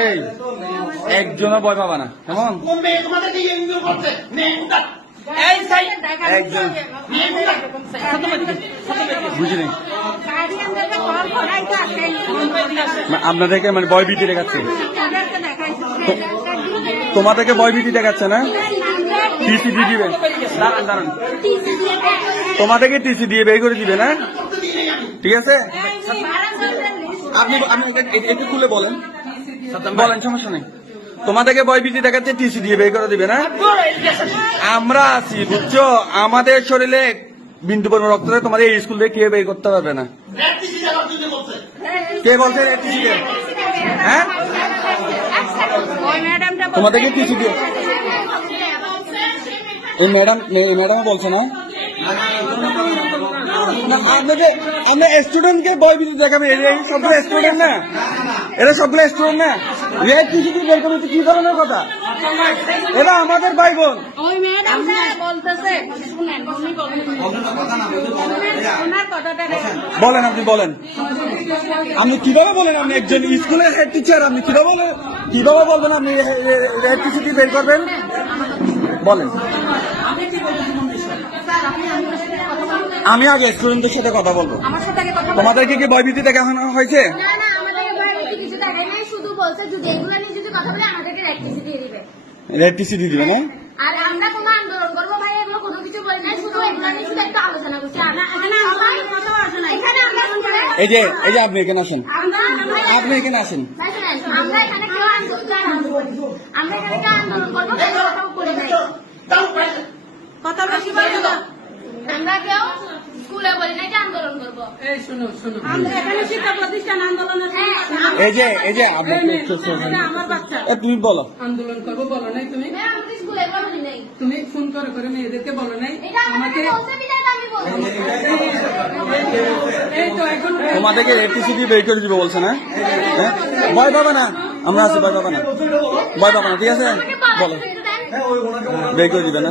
এই একজনও ভয় পাবা না, কেমন? বুঝিনি আপনাদেরকে মানে ভয় ভীতি দেখাচ্ছে, তোমাদেরকে ভয় ভীতি দেখাচ্ছে না? টিসি দিয়ে দিবে, দাঁড়ান দাঁড়ান, তোমাদেরকে টিসি দিয়ে বের করে দিবে না? ঠিক আছে, আপনি একটু খুলে বলেন, বলেন, সমস্যা নেই। তোমাদেরকে ভয় ভীতি দেখাচ্ছে, টিসি দিয়ে বের করে দিবে না? আমরা আছি, বুঝছো? আমাদের শরীরে বিন্দু পরিমাণ রক্ত তোমার এই স্কুল থেকে কে বের করতে পারবে না। কে বলছে হ্যাঁ? তোমাদেরকে টিসি দিয়ে এই ম্যাডাম বলছে না? আমরা স্টুডেন্টকে ভয় ভীতি দেখাবে, সবগুলো স্টুডেন্ট না, এরা সবগুলো স্টুডেন্ট না। রেড টিসি দিয়ে বের করবে, কি ধরনের কথা? এরা আমাদের ভাই বোন। বলেন, আপনি বলেন, আপনি কিভাবে বলেন? আপনি একজন স্কুলের হেড টিচার, আপনি কিভাবে বলবেন আপনি রেড টিসি দিয়ে বের করবেন? বলেন। আমি আগে স্টুডেন্টদের সাথে কথা বলবো। তোমাদেরকে কি ভয়ভীতি দেখানো হয়েছে? রেড টিসি দিয়ে দিবে না? আর আমরা কোনো আন্দোলন করবো ভাই, এগুলো কোনো কিছু বলি নাই, শুধু এগুলো নিয়ে শুধু একটু আলোচনা করছি। এই যে আপনি এখানে আসেন, আপনি এখানে আসেন। আমরা এখানে কেউ আন্দোলন করবো, কথা বেশি বলবো না। আমরা কেউ স্কুলে বলি না যে আন্দোলন করবো। আমরা এখানে শিক্ষা প্রতিষ্ঠান আন্দোলন, এই যে আমার বাচ্চা তুমি বলো আন্দোলন করবো, বলো নাই তুমি? স্কুলে বলি নাই, তুমি ফোন করে মেয়েদেরকে বলো নাই? আমাকে তোমাদেরকে রেড টিসি দিয়ে বের করে দিবে বলছে না? ভয় পাবে না, আমরা আছি, ভয় পাবে না, ঠিক আছে? বলো, বের করে দিবে না?